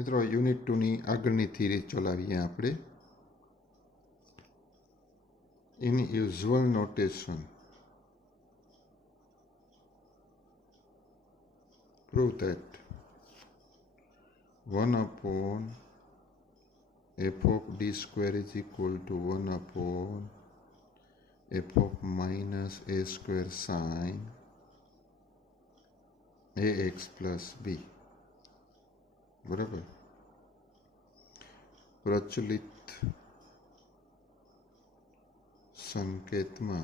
મિત્રો યુનિટ 2 ની આગળની થિયરી ચલાવીએ આપણે. In usual notation prove that 1 upon f of d square is equal to 1 upon f of minus a square sin ax plus b. બરાબર. પ્રચલિત સંકેતમાં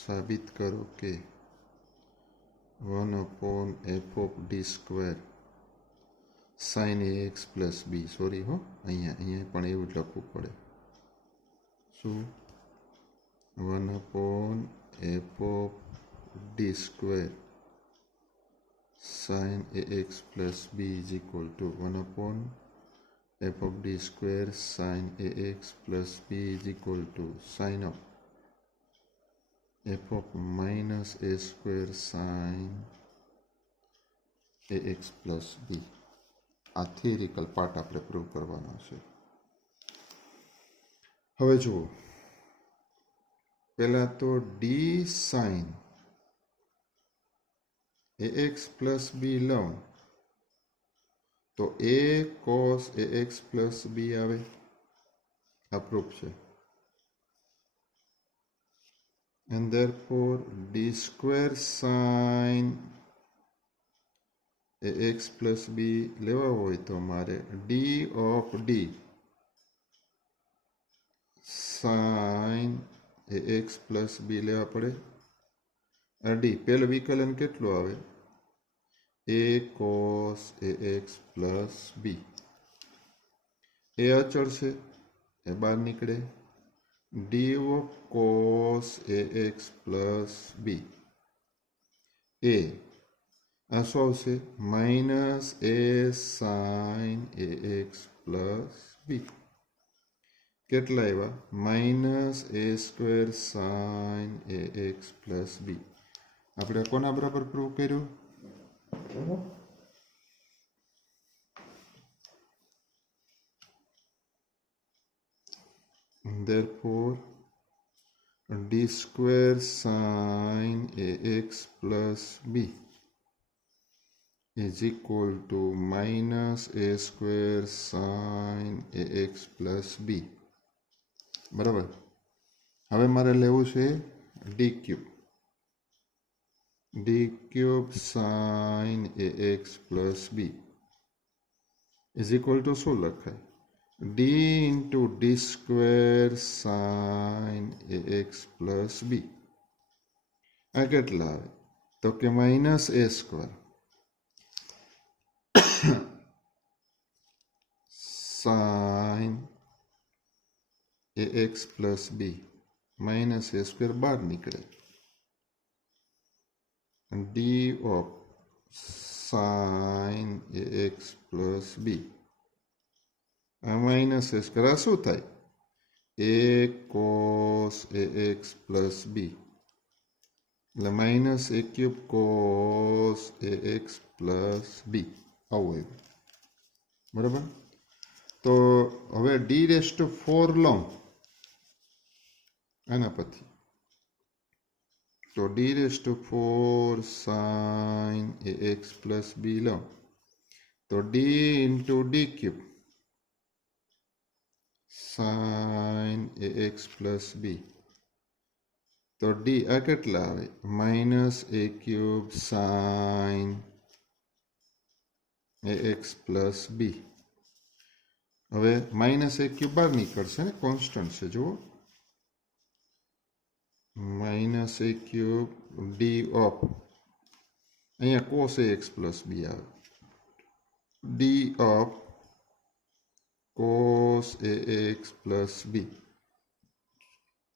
સાબિત કરો કે 1 upon f of d square sin ax plus b. Sorry અહીંયા પણ એવું જ લખવું પડે. શું? 1 upon f of d square sin ax plus b is equal to 1 upon f of d square sin ax plus b is equal to sin of f of minus a square sin ax plus b. આ theoretical part આપણે prove કરવાનો છે. હવે જુઓ, પહેલા તો d sin ax plus b લઉં તો a cos ax plus b આવે. આ પ્રૂફ છે. and therefore d square sin ax plus b લેવા હોય તો મારે d of d sin ax plus b લેવા પડે. આ d પહેલું વિકલન કેટલું આવે? a cos ax plus b. એ અચળ છે, એ બહાર નીકળે. d of cos ax plus b એ આ શું આવશે? Minus a sin ax plus b. કેટલા આવ્યા? Minus a square sin ax plus b. આપણે કોના બરાબર પ્રૂવ કર્યું? therefore d square sin ax plus b is equal to minus a square sin ax plus b. બરાબર. હવે મારે લેવું છે d cube. d cube sin ax plus b is equal to શું લખાય? d into d square sin ax plus b. આ કેટલા આવે? તો કે minus a square sin ax plus b. Minus a square બહાર નીકળે. d of sin ax plus b આ માઇનસ a સ્ક્વેર. આ શું થાય? a cos ax plus b એટલે minus a cube cos ax plus b આવું આવ્યું. બરાબર. તો હવે d રેસ્ટ 4 લઉં આના પછી તો d rest 4 sin ax plus b લઉં તો d into d cube sin ax plus b તો d આ કેટલા આવે? Minus a cube sin ax plus b. હવે માઇનસ a ક્યુબ બહાર નીકળશે ને, કોન્સ્ટન્ટ છે. જુઓ, minus a cube d of અહીંયા cos ax plus b આવે. d of cos ax plus b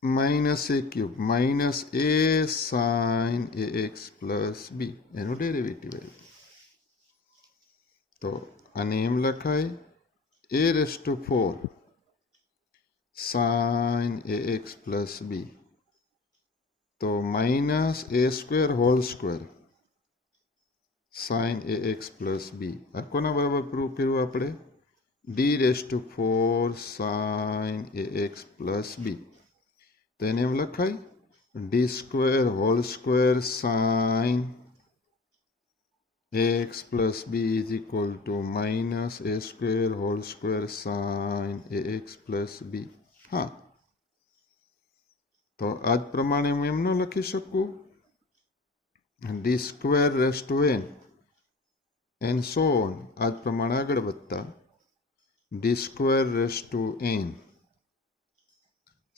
minus a cube minus a sin ax plus b એનું derivative આવ્યું. તો આને એમ લખાય a raised to 4 sin ax plus b તો minus a square whole square sin ax plus બી. આ કોના બરાબર prove કર્યું આપણે? d⁴ sin ax પ્લસ બી. તો એને એમ લખાય d² sin ax plus B is equal to -a² sin ax plus B. હા, તો આ જ પ્રમાણે હું એમ ન લખી શકું d² and so on. આ જ પ્રમાણે આગળ વધતા d²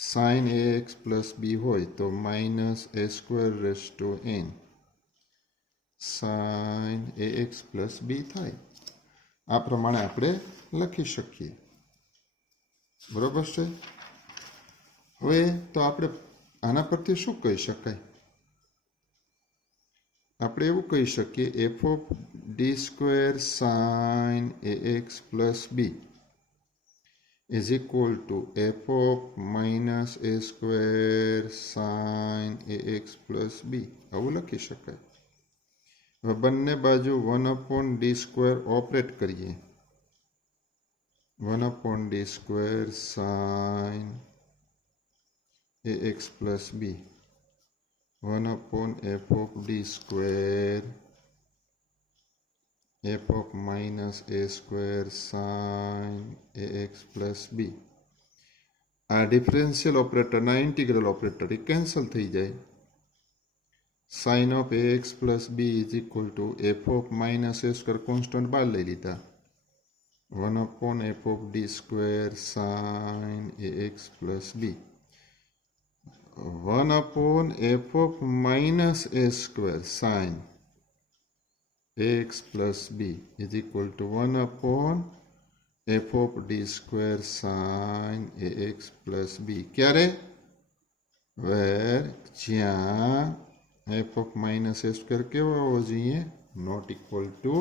sin ax પ્લસ બી હોય તો -a² sin ax પ્લસ બી થાય. આ પ્રમાણે આપણે લખી શકીએ. બરાબર છે. હવે તો આપણે આના પરથી શું કહી શકાય? આપણે એવું કહી શકીએ f of d² sin ax plus B is equal to f of -a² sin ax plus B. આવું લખી શકાય. હવે બંને બાજુ 1/d² ઓપરેટ કરીએ. 1/d² sin ax plus b 1/f of d² f of -a² sin ax plus બી. આ differential ઓપરેટરના integral operator એ કેન્સલ થઈ જાય. sin of ax plus B is equal to f of -a² constant બહાર લઈ લીધા 1/f of d² sin ax plus b 1/f of -a² sin ax plus B is equal to 1/f of d² sin ax plus b. ક્યારે? જ્યાં f of -a² કેવો આવવો જોઈએ? Not equal to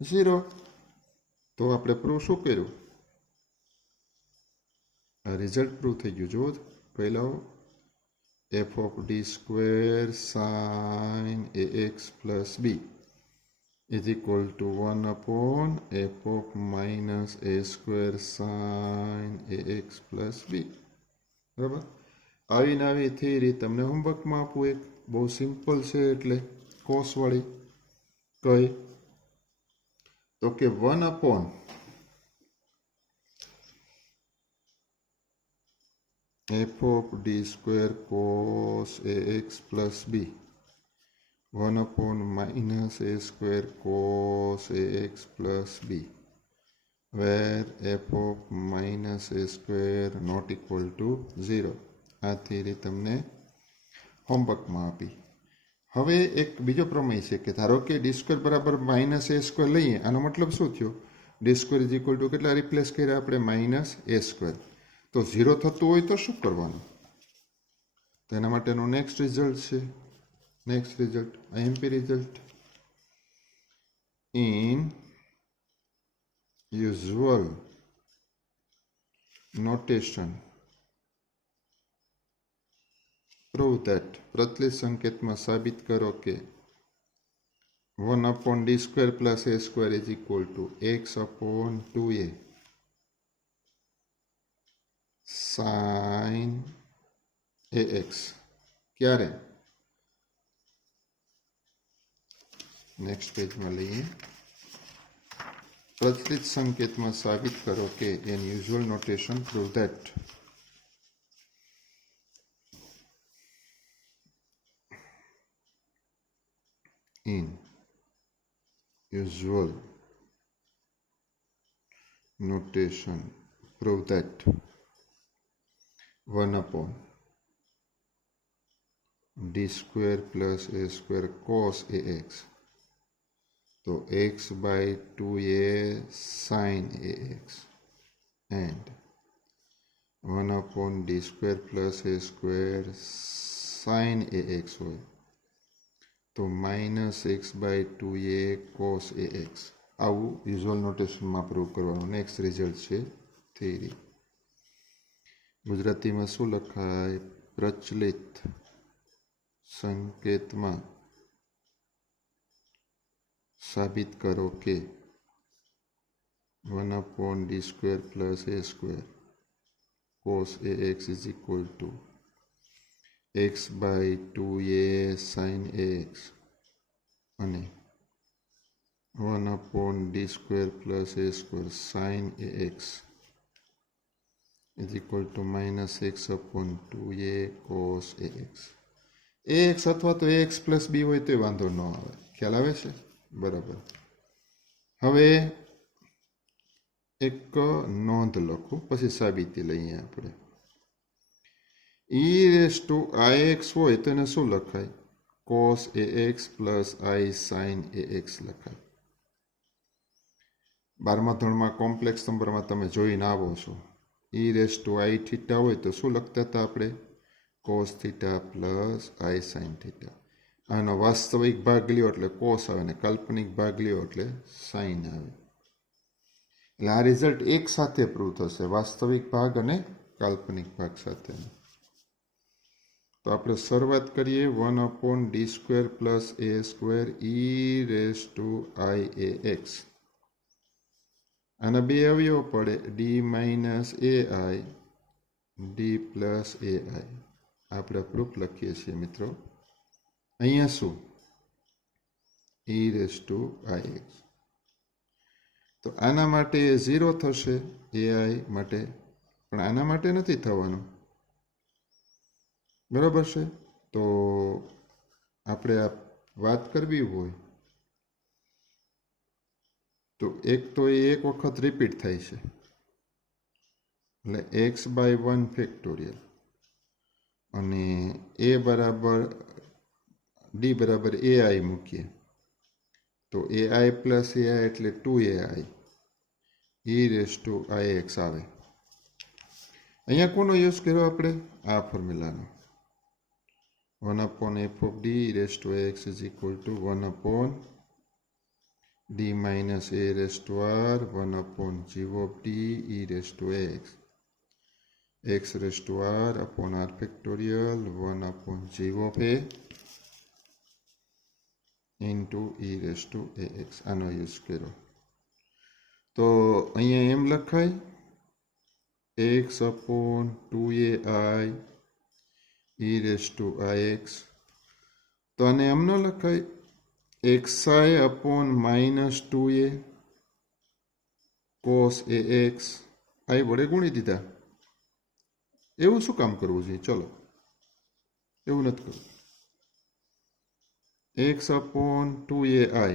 0. તો આપણે પ્રૂવ શું કર્યું? આ રિઝલ્ટ પ્રૂવ થઈ ગયું. જુઓ પહેલાં f of d² sin ax plus B is equal to 1/f of -a² sin ax plus B. બરાબર. આવી નવી થિયરી તમને હોમવર્કમાં આપું. એક બહુ સિમ્પલ છે, એટલે કોસવાળી કઈ તો કે 1/f of d² cos ax plus b 1/-a² cos ax plus b where f of -a² not equal to 0. આ થિયરી તમને હોમવર્કમાં આપી. હવે એક બીજો પ્રમેય છે કે ધારો કે d² બરાબર -a² લઈએ. આનો મતલબ શું થયો? d² ઇઝ ઇક્વલ ટુ કેટલા રિપ્લેસ કર્યા આપણે? -a². તો 0 થતું હોય તો શું કરવાનું? તો એના માટેનું નેક્સ્ટ રિઝલ્ટ છે. IMP result in usual notation prove that પ્રચલિત સંકેતમાં સાબિત કરો કે 1/d² plus a² is equal to x/2a sin ax. ક્યારે? નેક્સ્ટ પેજમાં લઈએ. પ્રચલિત સંકેતમાં સાબિત કરો કે in usual notation prove that in usual notation prove that 1/d² plus a² cos ax તો x/2a sin ax and 1/d² plus a² sin ax હોય તો -x/2a cos ax. આવું યુઝ્યુઅલ નોટેશનમાં પ્રૂવ કરવાનું. નેક્સ્ટ રિઝલ્ટ છે theory. ગુજરાતીમાં શું લખાય? પ્રચલિત સંકેતમાં સાબિત કરો કે 1/d² + a² cos ax is equal to x/2a sin ax અને 1/d² + a² sin ax is equal to -x/2a cos ax. ax અથવા તો ax + b હોય તો વાંધો ન આવે. ખ્યાલ આવે છે? બરાબર. હવે એક નોંધ લખું, પછી સાબિતી લઈએ આપણે. e⁻ix હોય તો એને શું લખાય? cos ax + I sin ax લખાય. 12મા ધોરણમાં કોમ્પ્લેક્સ નંબરમાં તમે જોઈને આવો છો. e⁻θ હોય તો શું લખતા હતા આપણે? cos θ + I sin θ. આનો વાસ્તવિક ભાગ લ્યો એટલે cos આવે ને કાલ્પનિક ભાગ લ્યો એટલે sin આવે. એટલે આ રિઝલ્ટ એક સાથે પ્રૂવ થશે, વાસ્તવિક ભાગ અને કાલ્પનિક ભાગ સાથે. તો આપણે શરૂઆત કરીએ. 1/d² + a² e⁻iax. આના બે અવયવ પડે, d - ai d + ai. આપણે પ્રૂફ લખીએ છીએ મિત્રો. અહીંયા શું? e⁻ix. તો આના માટે 0 થશે, ai માટે, પણ આના માટે નથી થવાનું. બરાબર છે? તો આપણે આ વાત કરવી હોય તો એક તો એ એક વખત રિપીટ થાય છે, એટલે x/1 ફેક્ટોરિયલ અને d બરાબર ai મૂકીએ તો ai + ai એટલે 2ai e⁻ix આવે. અહીંયા કોનો યુઝ કર્યો આપણે? આ ફોર્મ્યુલાનો. 1/f(d) e⁻x is equal to 1/d - a⁻r 1/g(d) e⁻x x⁻r r factorial 1/g(a) into e⁻x. આનો યુઝ કર્યો તો અહીંયા એમ લખાય x/2ai e⁻ix. તો આને એમ ન લખાય xi/-2a cos ax. i વડે ગુણી દીધા. એવું શું કામ કરવું જોઈએ? ચલો, એવું નથી કરવું. x/2ai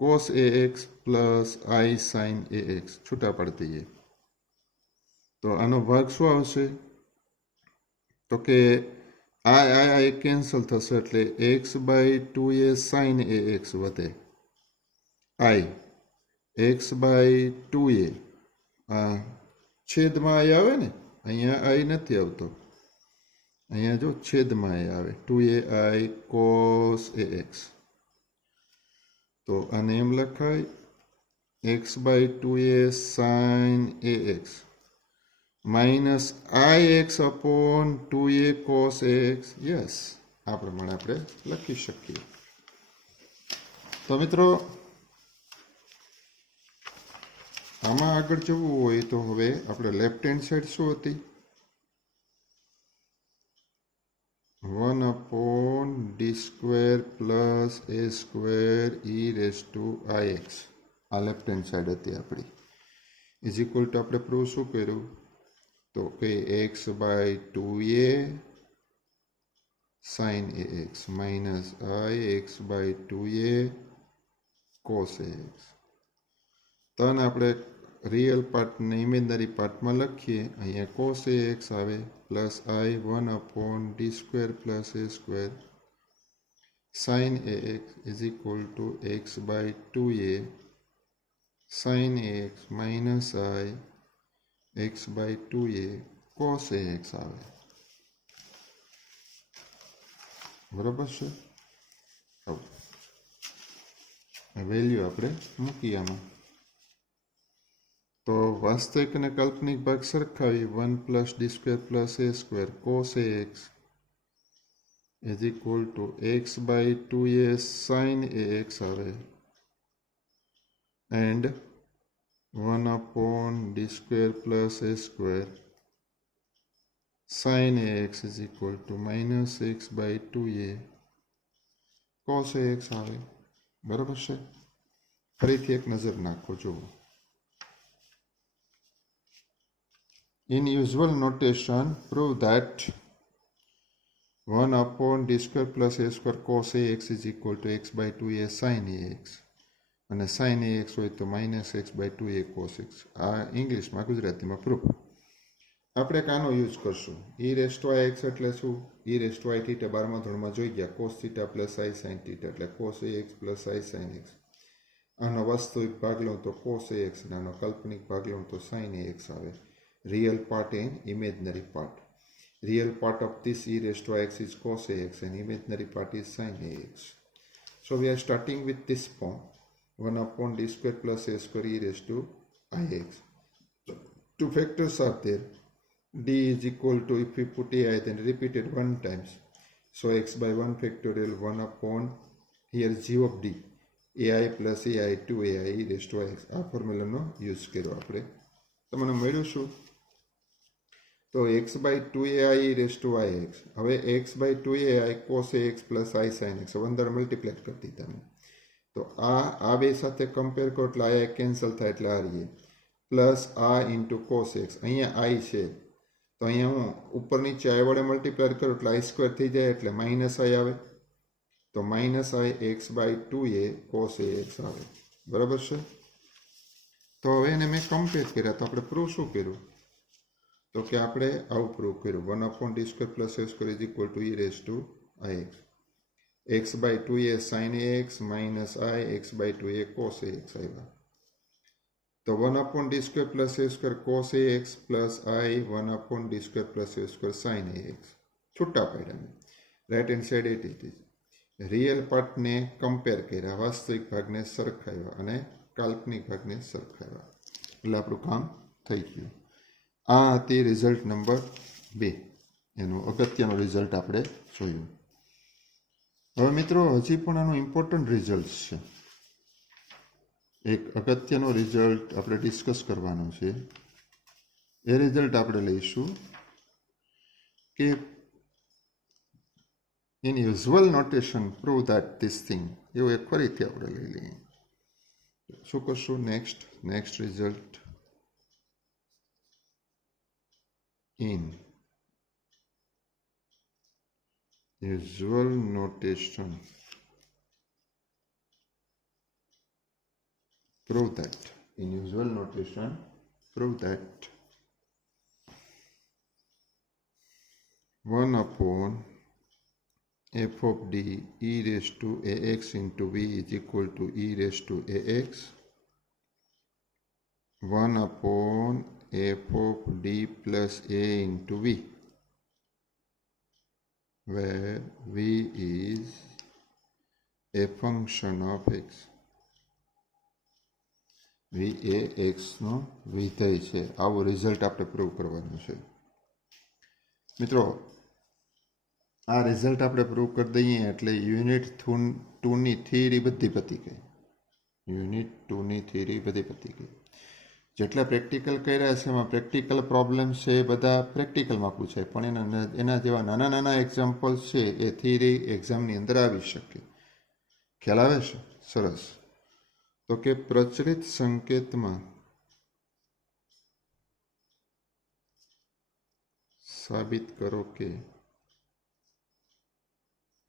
cos ax + I sin ax છૂટા પાડી દઈએ. તો આનો ભાગ શું આવશે? તો કે I કેન્સલ થશે એટલે x/2a sin ax વધે. I x/2a આ છેદમાં I આવે ને, અહીંયા I નથી આવતો, અહીંયા જો છેદમાં I આવે 2ai cos ax. તો આને એમ લખાય x/2a sin ax minus ix/2a cos ax. Yes, આ પ્રમાણે આપણે લખી શકીએ. તો મિત્રો આમાં આગળ જવું હોય તો હવે આપણે લેફ્ટ હેન્ડ સાઈડ શું હતી? 1/d² + a² e⁻ix. આ લેફ્ટ હેન્ડ સાઈડ હતી આપણી. ઇઝ ઇક્વલ ટુ આપણે પ્રૂવ શું કર્યું? તો કે x/2a sin ax minus ix/2a cos ax. તો આપણે રિયલ પાર્ટને ઇમેજનરી પાર્ટમાં લખીએ. અહીંયા cos ax આવે plus I 1/d² + a² sin ax is equal to x/2a sin ax minus I x/2a cos ax આવે. બરાબર છે? વેલ્યુ આપણે મૂકીએ આમાં. તો વાસ્તવિક અને કાલ્પનિક ભાગ સરખાવી 1 + d² + a² cos ax is equal to x by 2a sine ax આવે and 1 upon d square plus a square sin ax is equal to minus x by 2a cos ax આવે. બરાબર છે. ફરીથી એક નજર નાખો જુઓ. In usual notation, prove that 1 upon d square plus a square cos ax is equal to x by 2a sin ax. અને sin ax હોય તો minus x by 2a cos x. આ ઇંગ્લિશમાં, ગુજરાતીમાં પ્રૂફ. આપણે કાનો યુઝ કરશું. e raise to I X એટલે શું? e raise to I theta 12મા ધોરણમાં જોઈ ગયા. cos theta plus I sine theta એટલે cos ax plus I sine X. આનો વાસ્તવિક ભાગ લઉં તો cos ax અને આનો કાલ્પનિક ભાગ લઉં તો sin ax આવે. Real part and imaginary part. Real part of this e raised to x is cos ax and imaginary part is sin ax. So we are starting with this form. 1 upon d square plus a square e raised to ix. Two factors are there. D is equal to, if we put ai then repeated 1 times. So x by 1 factorial 1 upon, here g of d. ai plus ai 2ai e raised to ix. આ ફોર્મ્યુલાનો use કર્યો આપણે. તમને મળ્યું શું? તો x by 2ai e raised to ix. હવે x by 2ai cos ax plus i sin x અંદર multiply કરી દીધા. તો આ બે સાથે કમ્પેર કરો એટલે આ કેન્સલ થાય એટલે આ રહીએ પ્લસ આ ઇન્ટુ કોસ એક્સ. અહીંયા આઈ છે તો અહીંયા હું ઉપર નીચે આઈ વડે મલ્ટીપ્લાય કરું એટલે આઈ સ્ક્વેર થઈ જાય એટલે માઇનસ આઈ આવે. તો minus i x by 2a cos a x આવે. બરાબર છે. તો હવે એને મેં કમ્પેર કર્યા તો આપણે પ્રૂફ શું કર્યું? તો કે આપણે આવું પ્રૂફ કર્યું. 1 upon d square plus a square is equal to e raised to ix. x by 2a sin ax minus I x by 2a cos ax આવ્યા. તો 1 upon d square plus a square cos ax plus I 1 upon d square plus a square sin ax. છૂટા પાડ્યા. Right hand side as it is. Real પાર્ટને compare કર્યા, વાસ્તવિક ભાગને સરખાવ્યા અને કાલ્પનિક ભાગને સરખાવ્યા એટલે આપણું કામ થઈ ગયું. આ હતી રિઝલ્ટ નંબર 2. એનું અગત્યનું રિઝલ્ટ આપણે જોયું. હવે મિત્રો હજી પણ આનું ઇમ્પોર્ટન્ટ રિઝલ્ટ છે. એક અગત્યનો રિઝલ્ટ આપણે ડિસ્કસ કરવાનો છે. એ રિઝલ્ટ આપણે લઈશું કે in usual notation prove that this thing. એવું એક ફરીથી આપણે લઈ લઈએ. શું કરશું? Next result in usual notation prove that 1 upon f of d e raised to ax into v is equal to e raised to ax. 1 upon f of d plus a into v, where v is a function of x. v A x નો વિધેય છે. આવું result આપણે prove કરવાનું છે. મિત્રો આ result આપણે prove કરી દઈએ એટલે યુનિટ 2ની થિયરી બધી પતી ગઈ. યુનિટ 2ની થિયરી બધી પતી ગઈ. જેટલા પ્રેક્ટિકલ કર્યા છે એમાં પ્રેક્ટિકલ પ્રોબ્લેમ્સ છે એ બધા પ્રેક્ટિકલમાં પૂછાય, પણ એના જેવા નાના નાના એક્ઝામ્પલ્સ છે એ થિયરી એક્ઝામની અંદર આવી શકે. ખ્યાલ આવે છે? સરસ. તો કે પ્રચલિત સંકેતમાં સાબિત કરો કે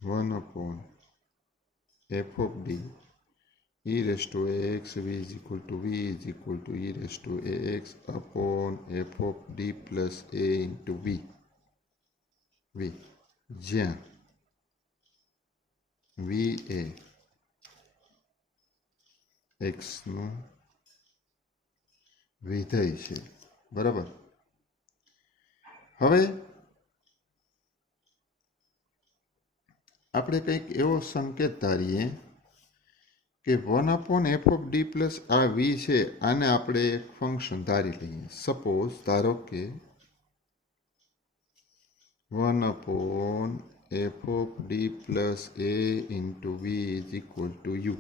1 upon f of d e raised to ax v is equal to e raised to ax upon f of d plus a into v, જ્યાં v એ x નું વિધેય છે. બરાબર. હવે આપણે કંઈક એવો સંકેત ધારીએ કે 1 upon f of d plus આ v છે, આને આપણે એક ફંક્શન ધારી લઈએ. સપોઝ ધારો કે 1 upon F of D plus A into V is equal to U.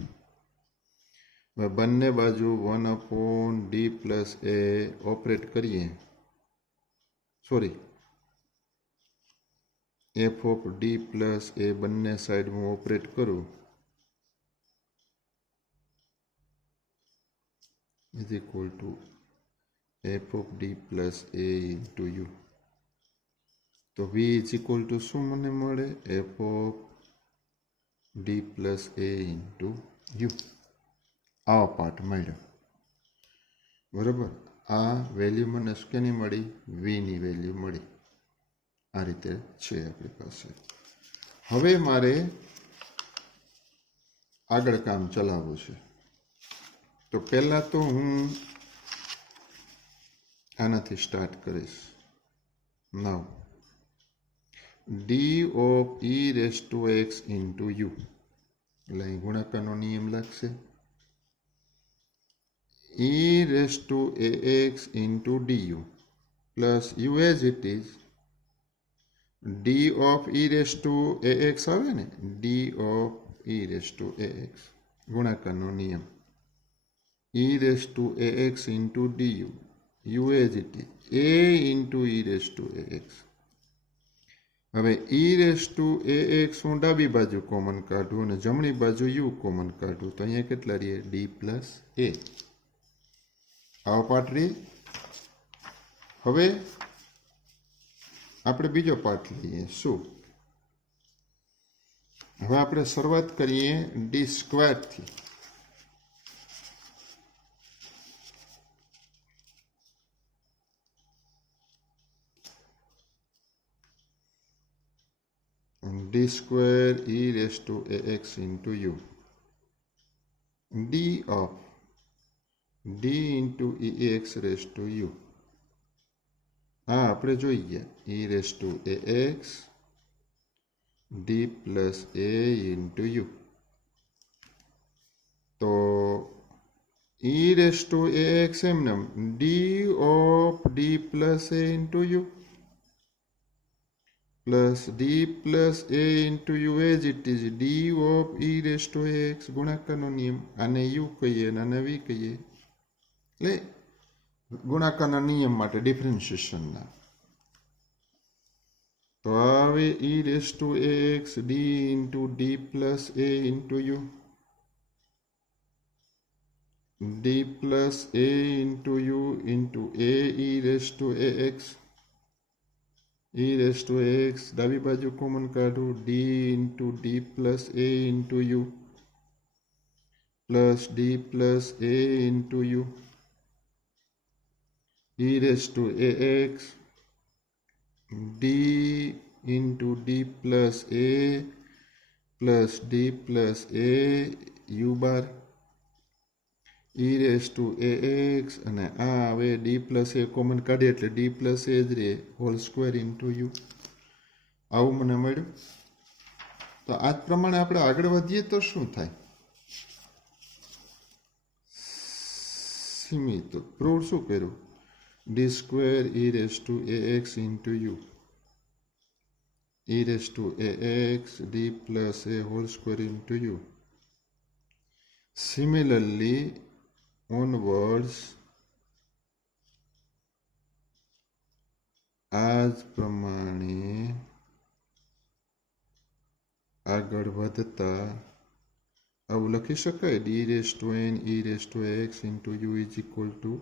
હવે બંને બાજુ 1/d પ્લસ એ ઓપરેટ કરીએ. Sorry, F of D plus A બંને સાઈડ હું ઓપરેટ કરું is equal to F of D plus A into U. તો V is equal to શું મને મળે? F of D plus A into U. આવો part મળ્યો. બરાબર. આ વેલ્યુ મને કેની મળી? વીની વેલ્યુ મળી. આ રીતે છે આપણી પાસે. હવે મારે આગળ કામ ચલાવવું છે. તો પહેલાં તો હું આનાથી સ્ટાર્ટ કરીશ. Now D of E raise to x into U, એટલે અહીં ગુણાકારનો નિયમ લાગશે. E raise to A x into D U plus U as it is D of E raise to A x આવે ને, D of E raise to A X ગુણાકારનો નિયમ. E raise to A x into D U, U as it is A into E raise to A X. હવે ઈ raise to A x હું ડાબી બાજુ common કાઢું અને જમણી બાજુ યુ કોમન કાઢું તો અહીંયા કેટલા રહીએ? ડી પ્લસ એ. આવો પાર્ટ રહી. હવે આપણે બીજો પાર્ટ લઈએ. શું? હવે આપણે શરૂઆત કરીએ ડી સ્ક્વેરથી. D square E raise to A x into U, D of D into E X raise to U. હા, આપણે જોઈએ E raise to A x D plus A into U. તો E raise to A X એમને D of D plus A into U plus D plus A into U as it is D of E raise to A X ગુણાકારનો નિયમ. આને you કહીએ અને આને વી કહીએ, એટલે ગુણાકારના નિયમ માટે ડિફરન્શિએશનના. તો આવે ઈ raise to A x D into D plus A into U, D plus A into you into A E raise to A x. E raise to A x ડાબી બાજુ કોમન કાઢું, D into D plus A into U plus D plus A into u e raise to A x D into D plus A plus D plus A you bar E raise to A x અને આ હવે D plus એ common કાઢીએ એટલે D plus એ જ રહે hall square into you. આવું મને મળ્યું. તો આ જ પ્રમાણે આપણે આગળ વધીએ તો શું થાય? સીમિત પ્રૂવ શું કર્યું? D square E raise to A x into u e raise to A x D plus a whole square into u. Similarly onwards આ જ પ્રમાણે આગળ વધતા આવું લખી શકાય. D raise to n e raise to x into u is equal to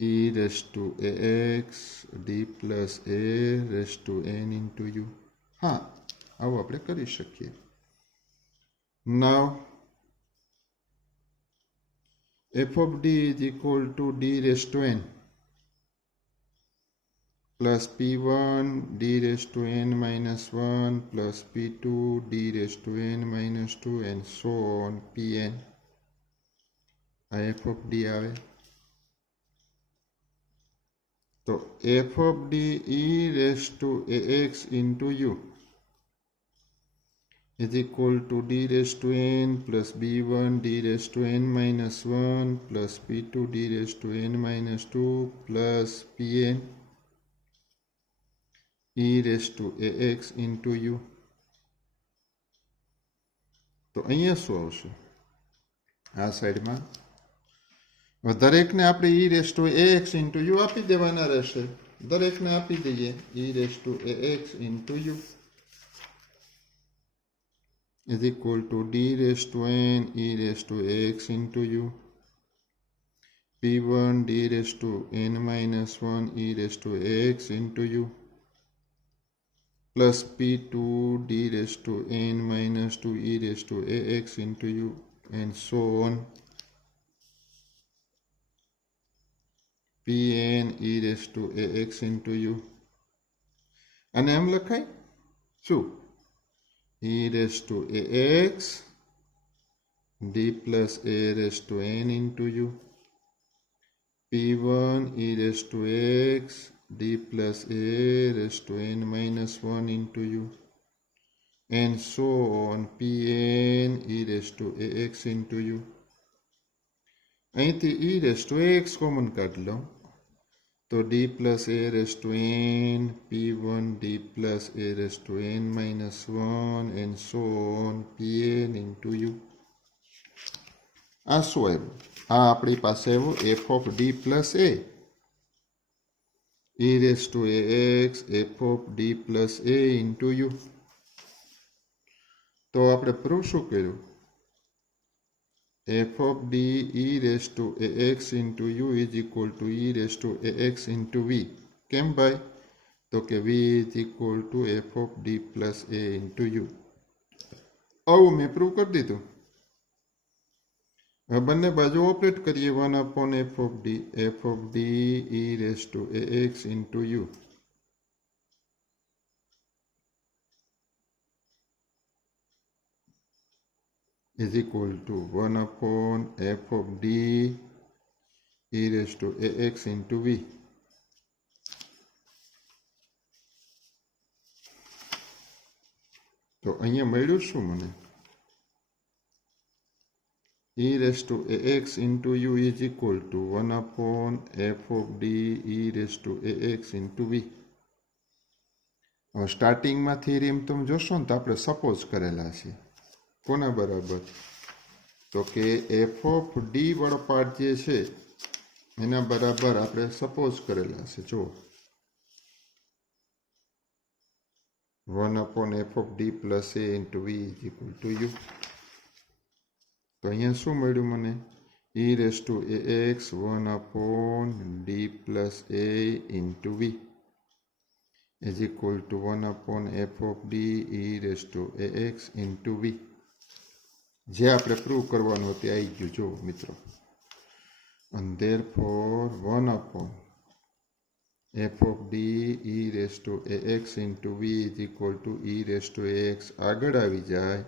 e raise to A x D plus a raise to n into u. હા, આવું આપણે કરી શકીએ. નાવ f of d is equal to d raised to n plus p1 d raised to n minus 1 plus p2 d raised to n minus 2 and so on pn. આ f of d આવે. તો f of d e raised to ax into u is equal to d raised to n plus b1 d raised to n minus 1 plus p2 d raised to n minus 2 plus pn. e⁻⁴ into U. તો અહીંયા શું આવશે? આ સાઈડમાં દરેકને આપણે e⁻⁴ into you આપી દેવાના રહેશે. દરેકને આપી દઈએ e⁻⁴ into you is equal to d⁻n e⁻x into u, p1 d⁻n−1 e⁻x into u, plus p2 d⁻n−2 e⁻x into u, and so on. pn e⁻x into u. અને એમ લખાય શું? e⁻x d plus a⁻n into u, p1 e⁻x d plus a⁻n−1 into u, and so on pn e⁻x into u. અહીંથી e⁻x common કાઢી લો તો d plus a⁻n p1 d plus a⁻n−1 and so on pn into u. આ શું આવ્યું? આ આપણી પાસે આવ્યું f of d plus a e⁻x f of d plus a into u. તો આપણે પ્રૂફ શું કર્યું? f of d e⁻x into u is equal to e⁻x into v. કેમ ભાઈ? તો કે v is equal to f of d plus a into u. આવું મેં પ્રૂવ કરી દીધું. હવે બંને બાજુ ઓપરેટ કરીએ. 1/f of d e⁻x into u is equal to 1/f of d e⁻x into v. તો અહીંયા મળ્યું શું મને? e⁻x into u is equal to 1/f of d e⁻x into v. હવે સ્ટાર્ટિંગમાં થિયરી તમે જોશો ને તો આપણે સપોઝ કરેલા છે. કોના બરાબર? તો કે f of d વાળો પાર્ટ જે છે એના બરાબર આપણે સપોઝ કરેલા છે. જો 1/f of d plus a into v is equal to u. તો અહીંયા શું મળ્યું મને? e⁻x 1/d plus a into v is equal to 1/f of d e⁻x into v. જે આપણે પ્રૂવ કરવાનું તે આવી ગયું. જો મિત્રો, and therefore 1/f of d e⁻x into v is equal to e⁻x આગળ આવી જાય,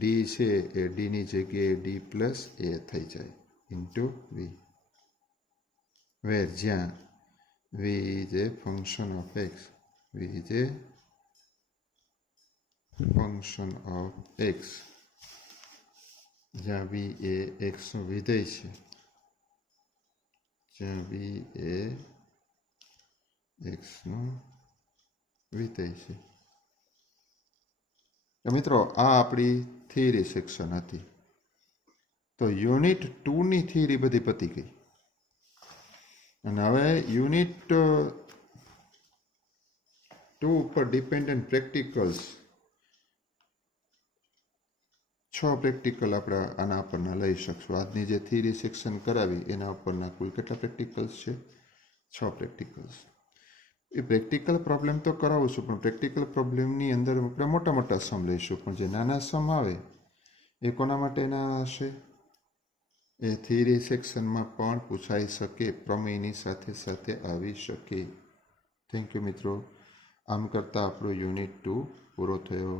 d છે એ d ની જગ્યાએ d plus a થઈ જાય into v, where જ્યાં v is a function of x. v is a function of x. જ્યાં v એ x નું વિધેય છે. જ્યાં v એ x નું વિધેય છે. તો મિત્રો આ આપણી થિયરી સેક્શન હતી. તો યુનિટ 2ની થિયરી બધી પતી ગઈ. અને હવે યુનિટ 2 ઉપર ડિપેન્ડન્ટ પ્રેક્ટિકલ્સ 6 પ્રેક્ટિકલ આપણે આના ઉપરના લઈ શકશું. આજની જે થિયરી સેક્શન કરાવી એના ઉપરના કુલ કેટલા પ્રેક્ટિકલ્સ છે? 6 પ્રેક્ટિકલ્સ. એ પ્રેક્ટિકલ પ્રોબ્લેમ તો કરાવું છું, પણ પ્રેક્ટિકલ પ્રોબ્લેમની અંદર આપણે મોટા મોટા સમ લઈશું. પણ જે નાના સમ આવે એ કોના માટેના હશે? એ થિયરી સેક્શનમાં પણ પૂછાઈ શકે, પ્રમેયની સાથે સાથે આવી શકે. થેન્ક યુ મિત્રો. આમ કરતાં આપણો યુનિટ 2 પૂરો થયો.